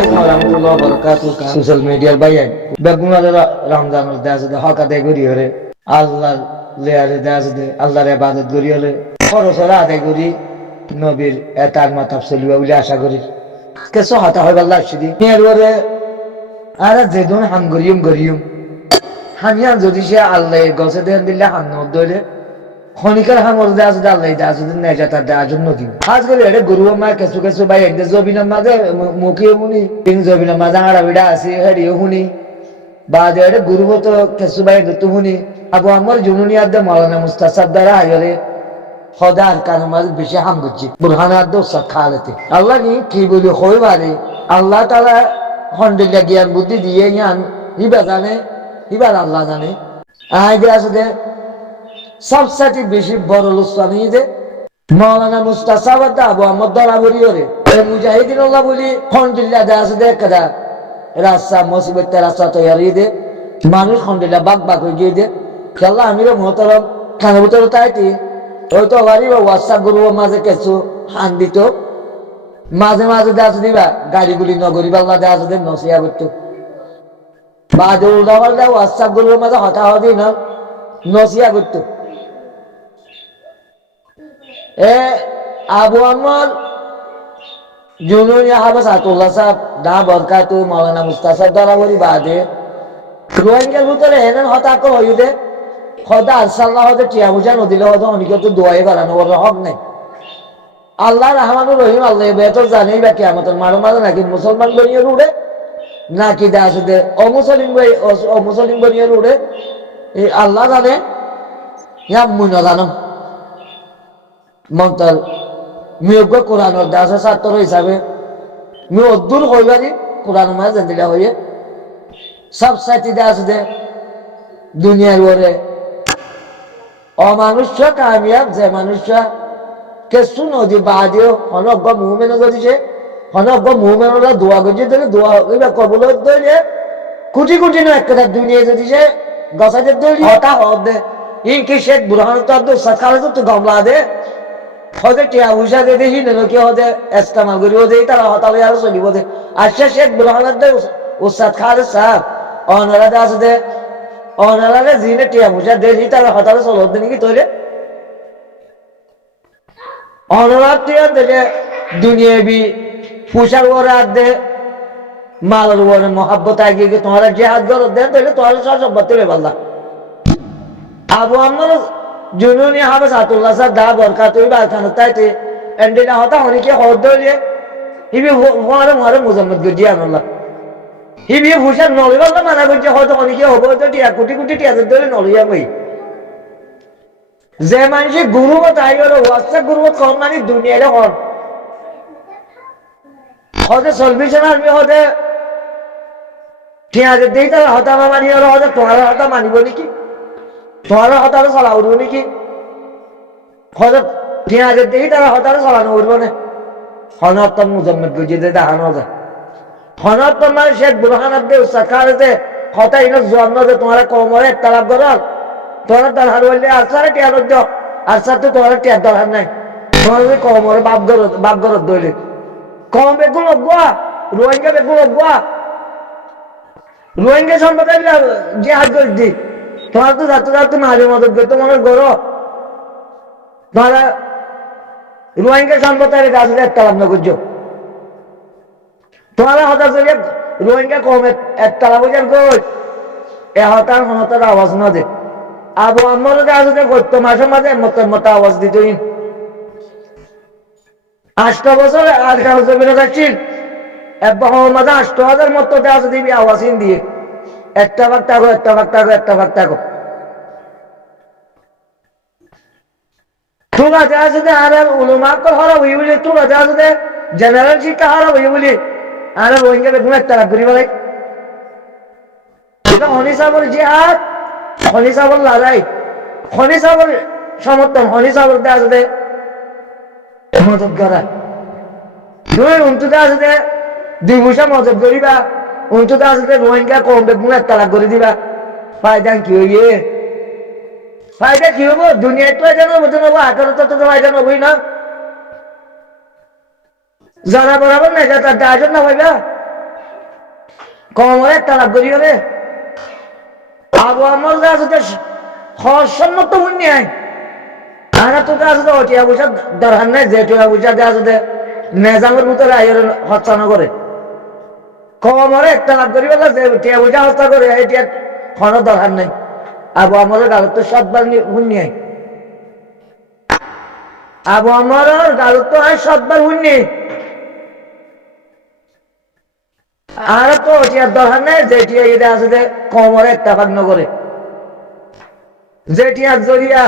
আলাইকুম রহমতুল্লাহ বরকাতুহু সোশ্যাল মিডিয়ার বাইরে বেগুনার রমজানের দেশ দে হকাতে করি হরে আল্লাহ লেয়ারে দেশ দে আল্লাহর ইবাদত করি হরে খরচরা আদায় করি নবীর এতার মাতাব চলিবা বলে আশা করি কিছু হতা হয় আল্লাহ সিদি এর পরে আর যেদিন হাম গরিয়ম হামিয়ান যদি সে আল্লাহ গছে দেন দিলে হাম ধরে খনিকার হামর দেওয়া যদি আল্লাহ দেওয়া যদি নেজা তার দেওয়ার জন্য কি আজ করে এটা গরু মা কিছু ভাই একদম জবিনের মাঝে মুখিও শুনি কিন্তু জবিনের মাঝে আড়াবিড়া আছে হেরিও শুনি বা এটা গুরু তো কিছু ভাই তো শুনি আবু আমার জুনুনি আদে মাওলানা মুস্তাসাদ দ্বারা আয়রে খদার কারণ মাঝে বেশি হাম করছি বুরহান আদে উৎসাহ খাওয়াতে আল্লাহ কি বলি হই পারে আল্লাহ তারা খন্ডিল্লা জ্ঞান বুদ্ধি দিয়ে জ্ঞান হিবা জানে হিবার আল্লাহ জানে আগে আসলে সবচেয়ে বেশি বড় লুসানি যে মাওলানা মুস্তাসাবাদ আবু আহমদ দরাবরি ওরে মুজাহিদিন আল্লাহ বলি খন্ডিল্লা দেয়া আছে দেখ কেদা রাস্তা মুসিবত রাস্তা তৈরি দে মানুষ খন্ডিল্লা বাগ হয়ে গিয়ে দে খেলা আমিরও মহতরম খানা ভিতরে তাইতি ওই তো বাড়ি হোয়াটসঅ্যাপ গ্রুপ মাঝে কিছু হান দিত মাঝে দেওয়া আছে দিবা গাড়িগুলি নগরী বাংলা দেওয়া আছে নসিয়া করতো বাজে উল্টা পাল্টা হোয়াটসঅ্যাপ গ্রুপের মাঝে হতাহতি না নসিয়া করতো আবু আহমদ জুনুনি হাফেজ আতুল্লাহ সাহেব দা বরকাতু মাওলানা মুস্তাসাদ দরাবরি বাদে রোহিঙ্গার ভিতরে এনেন হতাক হইতে হয়তো আলসাল্লাহ হয়তো টিয়া বুঝা নদিলে হয়তো অনেকে তো দোয়াই বাড়ানো ওর হক নেই আল্লাহ রহমানুর রহিম আল্লাহ বেতর জানেই বা কেমন মাঝে নাকি মুসলমান বনিয়ে উড়ে নাকি দে অমুসলিম বনিয়ে উড়ে আল্লাহ জানে ইয়া মুই না জানো মন্তর মিয়োগ্য কোরআনের দাসে ছাত্র হিসাবে মি অদ্দুর হইবারি কোরআন মাঝে জেন্দিলা হইয়ে সব সাথী দাস দে দুনিয়ার ওরে অমানুষ্য কামিয়াব যে মানুষ্য কেসু নদী বাদিও অনজ্ঞ মুহমেন যদিছে অনজ্ঞ মুহমেনরা দোয়া করছে ধরে দোয়া এবার কবল ধরে কোটি না একটা দুনিয়া যদিছে গসাদের ধরে হতা হদে ইনকি শেখ বুরহান তো সকালে তো গমলা দে হতে টিয়া উষা দে দেখি নেন কি হতে ইস্তেমাল করিব দে তারা হতালে আর চলিব দে আশা শেখ বুরহান দে উস্তাদ খালে সাহেব অনারা দে আছে দে অনারা জিনে টিয়া উষা দে তারা হতালে চলব দে নাকি তৈরে অনারা টিয়া দে দুনিয়াবি ফুসার ওরা দে মালার ওরে মোহাব্বত আগে গিয়ে তোমার জিহাদ করো দেন তাহলে তোমার সব বাতিল পাল্লা আবু আহমদ জুনুনি হাফেজ আতুল্লাহ সাহেব দা বরকাতুহু বারকাতুহু তাইতে এন্ডিনা হতা অনেকে হদ দলিয়ে হিবি মারে মুজাম্মদ গজিয়া আল্লাহ হিবি ফুসার নলিবাল্লা মানা করছে হয়তো অনেকে হবো তো টিয়া কোটি টিয়া ধরে নলিয়া বই যে মানুষের গুরু তাই গেল হোয়াটসঅ্যাপ গুরু কম মানে দুনিয়ারে হন হতে সলভেশন আর্মি হতে টিয়াদের দিই তারা হতামা মানি হলো হতে তোমার হতা মানিব নাকি তোমার হতারে চলা উঠবো নাকি হতে টিয়াদের দিই তারা হতারে চলানো উঠবো না হনত্তম মুজাম্মদ গজিয়ে দেখানো যায় হনত্তম মানে শেখ বুরহান দে উস্তাদ খালেতে হতা ইনো জন্ম দে তোমার কমরে একটা লাভ করল তোমার দরকার বললে আসারে টিয়ার দিও আসার তো তোমার টিয়ার দরকার নাই তোমার যদি কমরে বাপ গরত দইলে কম বেগুন অগুয়া রোহিঙ্গা বেগুন অগুয়া রোহিঙ্গা সম্প্রদায় যে হাত করে দি তোমার তো যাতে মাঝে মদত করতো মনে করো তোমারা রোহিঙ্গা সম্প্রদায়ের গাছ একটা লাভ না করছো তোমারা হঠাৎ রোহিঙ্গা কম একটা লাভ হয়ে কই এ হতার হনতার আওয়াজ না দে আবু আম্মর গাছে করতো মাসে মাঝে মতো আওয়াজ দিত 8 বছর আর কারো জমিনে যাচ্ছিল একবার মাঝে 8,000 মতো আছে দিবি আওয়াজ দিয়ে একটা ভাগ থাকো তোর আছে আছে আর উলুমা তো হারা হই বলি তোর আছে আছে জেনারেল শিক্ষা হারা হই বলি আর রোহিঙ্গা বেগুন একটা ঘুরি বলে হনি সাবর জিহাদ হনি সাবর লড়াই হনি সাবর সমর্থন হনি সাবর দে আছে মদত করা তুই উন্তুতে আছে দুই পয়সা মদত করিবা উন্তুতে আছে রোহিঙ্গা কম বেগুন একটা করে দিবা ফায়দা কি হইয়ে ফায়দা কি হবো দুনিয়ায় তো এটা নেবো আকারত তো ফায়দা নেবই না যারা বরাবর না তার আয়োজন না ভাইবা কমরে তালাক করি রে আবু আমর আছে সম্মত হইনি আই আর তো আছে ওটিয়া বুঝা দরকার নাই যে টিয়া বুঝা দেওয়া আছে নেজামের ভিতরে আইয়ের হত্যা না করে কমরে তালাক করি বলে যে টিয়া বুঝা হত্যা করে এই টিয়া কোনো দরকার নাই আবু আমরের গালত তো সতবার হইনি আই আবু আমরের গালত তো হয় সতবার হইনি আর তো ওটিয়ার দরকার নাই যে টিয়া এটা আছে যে কমরে তালাক না করে যে টিয়ার জরিয়া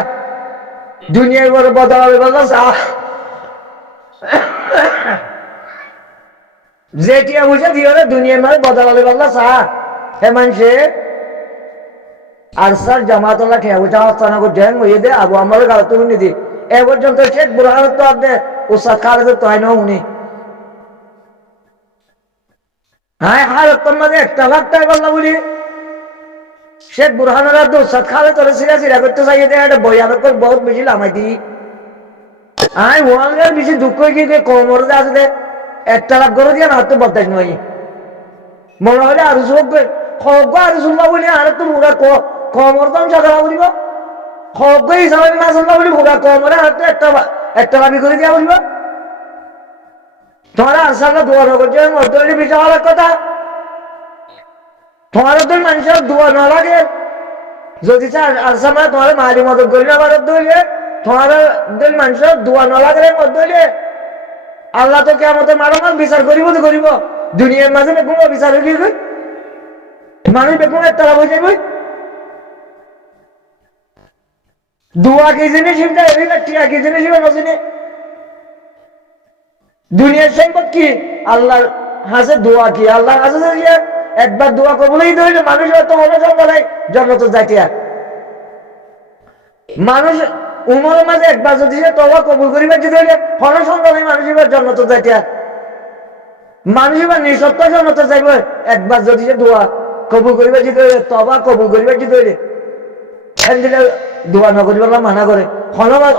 দুনিয়ার বড় বদলাবে বললাম যে টিয়া বুঝে দিয়ে দুনিয়ার মানে বদলাবে বললাম হে মানুষে আর স্যার জামাতলা টিয়া বুঝা হস্তানা করছে হয়ে দে আবু আমার গাড়ি তুমি নিদি এ পর্যন্ত শেখ বুরহান তো আপনি ওসাদ খালেদ তো হয় না উনি হ্যাঁ হারতম মানে একটা ভাগ তাই বললাম বলি শেখ বুরহানের আর ওসাদ খালেদ তোরে সিরা করতে চাইয়ে দেয় একটা বই আদর করে বহুত বেশি লামাই দিই আই ওয়াঙ্গের বেশি দুঃখ কি কমর আছে একটা লাখ করে দিয়ে না তো বদাস নয় মনে হলে আরো চলবে খগ্গ আরো চলবা বলি আর তো পুরা কমর দাম সাদা বলিব খগ্গ হিসাবে না চলবা বলি পুরা কমরে আর তো একটা লাভি করে দিয়া বলিব তোমার আনসারটা দোয়া না করছে মধ্যে বিশাল কথা তোমার তো মানুষের দোয়া না লাগে যদি আনসার মানে তোমার মারি মদত করি না ভারত ধরলে তোমার মানুষের দোয়া না লাগলে মধ্যে আল্লাহ তো কে আমাদের মারামার বিচার করিব তো করিব দুনিয়ার মাঝে বেগুন বিচার হইলি গই মানুষ বেগুনের তারা বসে বই দোয়া কি জিনিস টিয়া কি জিনিস নজিনে দুনিয়ার সম্পদ কি আল্লাহর হাসে দোয়া কি আল্লাহর হাসে একবার দোয়া কবলেই ধরলে মানুষ হয়তো অনুসন্ধান নাই জন্নত যাইতিয়া মানুষ উমরের মাঝে একবার যদি তবা কবুল করিবার যদি হইলে অনুসন্ধান নাই মানুষ এবার জন্নত যাইতিয়া মানুষ এবার নিঃসত্ব জন্নত যাইবে একবার যদি দোয়া কবুল করিবার যদি হইলে তবা কবুল করিবার যদি হইলে দিলে দোয়া নকরিবার মানা করে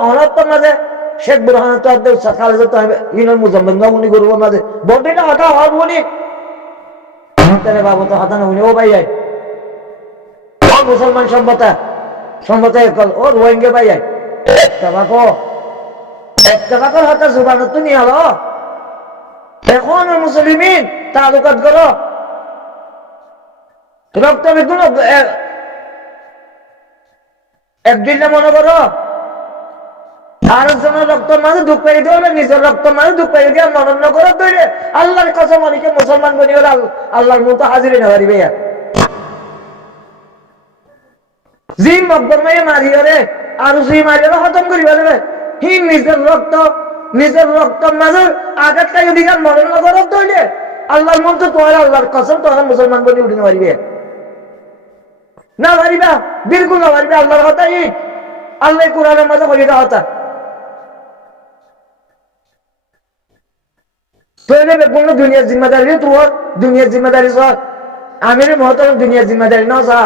অনত্তর মাঝে শেখ বুরহান তো আপনি খালেদ তো ইনার মুজাম্মেদ না উনি করবো মাঝে বন্ডিটা হতা হওয়ার উনি বাবু তো হতা না উনি ও ভাই আয় মুসলমান সম্মতা ও রোহিঙ্গা ভাই আয় একটা বাকর হতা জুবানত তো নিয়ে হলো এখন মুসলিমিন তালুকাত করো রক্ত বেগুন একদিন মনে করো আর জনের রক্তের মাঝে দুঃখ পেয়ে দিতে হলে নিজের রক্তের মাঝে দুঃখ পেয়ে দিয়ে মনন না করে তৈরি আল্লাহর কাছে অনেকে মুসলমান বনি হলে আল্লাহর মতো হাজিরে না পারিবে জি মকবর মেয়ে মারিও রে আর জি মারিও খতম করি পারবে হি নিজের রক্তের মাঝে আঘাত খাই দিকে মনন না করে তৈরি আল্লাহর মতো তোমার আল্লাহর কসম তোমার মুসলমান বনি উঠে না পারিবে না পারিবা বিলকুল না পারিবে আল্লাহর কথা ই আল্লাহ কোরআনের মাঝে বলি দেওয়া হতা কোন দুনিয়ার জিম্মাদারি তোর দুনিয়ার জিম্মাদারি সর আমির মহতরম দুনিয়ার জিম্মাদারি না সা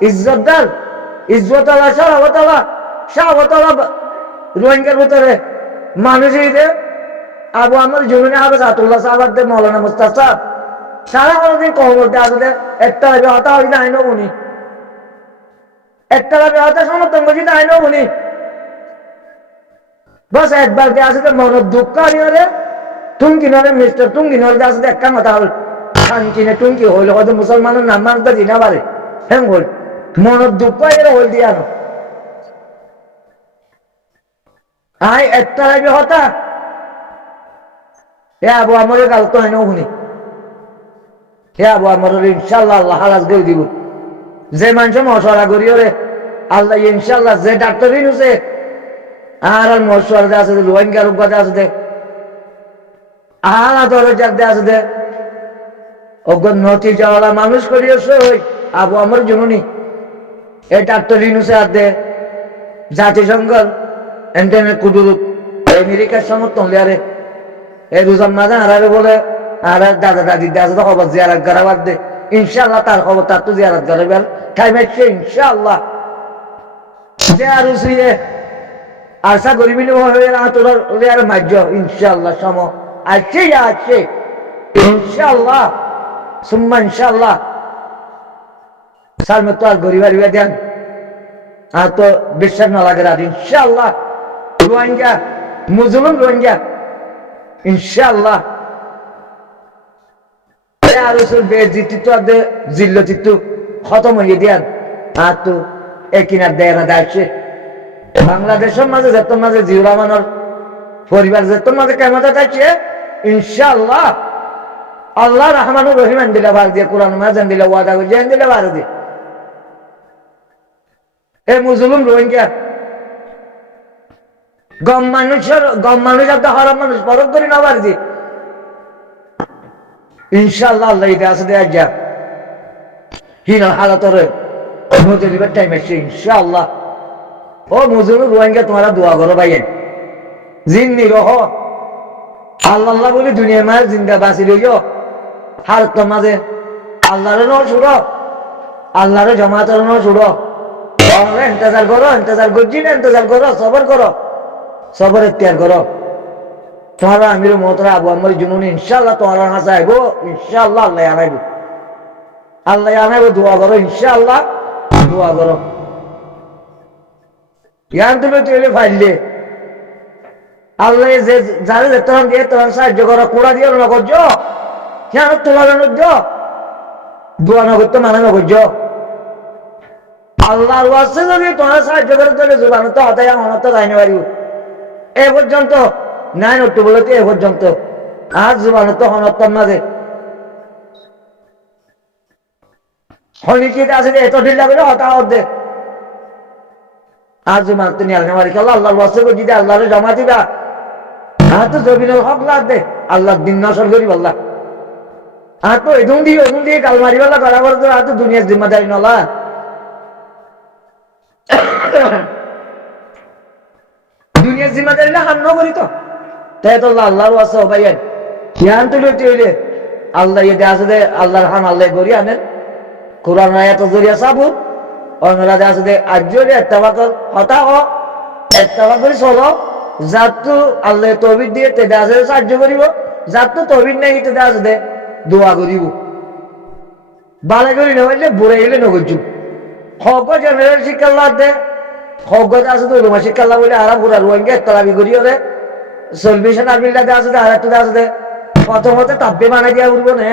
ইজ্জতদার ইজ্জত আল্লাহ শাহবতালা রোহিঙ্গার ভিতরে মানুষ আবু আমার জমিনে হবে সাতুল্লাহ সাহাবাদ মৌলানা মুস্তাফ সাহেব সারা দিন কম বলতে আসলে একটা হতা হই না আইন উনি একটা হতা সমর্থন করছি না আইন উনি বস একবার আসলে মন দুঃখ আনিয়ে টুঙ্কি নলে মিস্টার টুঙ্কি নলে আসলে একটা কথা হল শান্তিনে টুঙ্কি হইল হয়তো মুসলমানের নাম মানুষ দিনা পারে হ্যাঁ হল মনের দুঃখ এর হল দিয়ে আনো আই একটা লাগবে হতা হে আবু আমরের গাল তো হয় না শুনি হে আবু আমরের ইনশাল্লাহ আল্লাহ হালাজ করে দিব যে মানুষ মশলা করিও রে আল্লাহ ইনশাল্লাহ যে ডাক্তারই নুছে আর মশলা আছে রোহিঙ্গা রোগাতে আছে আলা দরজার দে আছে দে ওগন নথি যাওয়ালা মানুষ করিয়েছে ওই আবু আমার জননী এই ডাক্তার ইনুসে আর দে জাতিসংঘ এন্টেনে কুদুরুত আমেরিকার সমর্থন লিয়ারে এই রোজান মাঝে হারাবে বলে আর দাদা দাদি দাদা তো খবর জিয়ারাত করাবার দে ইনশাআল্লাহ তার খবর তার তো জিয়ারাত করাবে টাইম আসছে ইনশাআল্লাহ যে আর উসিয়ে আশা করিবি হয়ে তোর আর মাজ্য ইনশাআল্লাহ সম আছে ইনশাআল্লাহ সুম্মা ইনশাআল্লাহ সালমে তো আর গরিবার দেন আর তো বিশ্বাস না লাগে আর ইনশাআল্লাহ রোহিঙ্গা মুসলমান রোহিঙ্গা ইনশাআল্লাহ আর রসুল বেজিত জিল্লতিত খতম হয়ে দেন আর তো একিনার দেয় না দায়ছে বাংলাদেশের মাঝে যত মাঝে জিউর রহমানের পরিবার যত মাঝে কেমন চাইছে ইনশাআল্লাহ আল্লাহ রহমানুর রহিমান দিলে বার দিয়ে কোরআন মাজান দিলে ওয়াদা করে জেন দিলে বার দিয়ে এ মুসলিম রোহিঙ্গা গম মানুষ একটা হারাম মানুষ পরক করি না বার দিয়ে ইনশাআল্লাহ আল্লাহ এটা আছে দেয়া যা হিন হালাতরে মধ্যে দিবার টাইম আসছে ইনশাআল্লাহ ও মুসলিম রোহিঙ্গা তোমরা দোয়া করো ভাইয়েন জিন্নি রহ আল্লাহ বলে দুনিয়ার মাঝে জিন্দা বাঁচি রইও হালত মাঝে আল্লাহরে ন ছুড়ো আল্লাহরে জমাতের ন ছুড়ো ইন্তজার করো ইন্তজার করছি না ইন্তজার করো সবর এখতিয়ার করো তোমারা আমির মহতরা আবু আমার জুনুন ইনশাআল্লাহ তোমার হাসা আইব ইনশাআল্লাহ আল্লাহ আনাইব দোয়া করো ইনশাআল্লাহ দোয়া করো ইয়ান তুমি তৈরি ফাইলে আল্লাহ যে যারে তখন দিয়ে তখন সাহায্য করো কুড়া দিয়ে না করছো কেন তোমার দোয়া না করতে মানে না করছো আল্লাহর ওয়াসে যদি তোমার সাহায্য করে তাহলে জুবান তো হতাই আমার তো যাইনি পারি এ পর্যন্ত নাই নট্টু বলতে এ পর্যন্ত আর জুবান তো হনত্তর মাঝে হনিকিত আছে এত ঢিল লাগবে হতা হতে আর জুবান তো নিয়ে আলনে মারি খেলা আল্লাহর ওয়াসে করে দিতে আল্লাহরে জমা দিবা আর তো জবিনুল হক লাগবে আল্লাহ দিন নসর করি আল্লাহ আর তো এদুন দিয়ে কাল মারি বলা করা বলে তো আর তো দুনিয়ার জিম্মাদারি নলা দুনিয়ার জিম্মাদারি না হান্ন করি তো তাই তো আল্লাহর ওয়াসে ভাইয়েন জ্ঞান তুলে হইলে আল্লাহ ইয়ে আছে দে আল্লাহর হান আল্লাহ করি আনেন কোরআন আয়াত জরিয়া সাবুত অন্যরা আছে দে আজরে ইত্তেফাকর হতা ও ইত্তেফাক করে চলো যাতো আল্লাহ তৌহিদ দিয়ে তেদা আছে সাহায্য করিব যাতো তৌহিদ নাই তেদা আছে দে দোয়া করিব বালা করি না বললে বুড়ে গেলে নগরজু হক জেনারেল শিক্ষা দে হক আছে তো রুমা শিক্ষা বলে আরাম পুরা রোহিঙ্গা তলাবি করি ওরে সলভেশন আর্মির আছে আর একটা আছে প্রথমতে তাব্বে বানাই দিয়া উঠবো না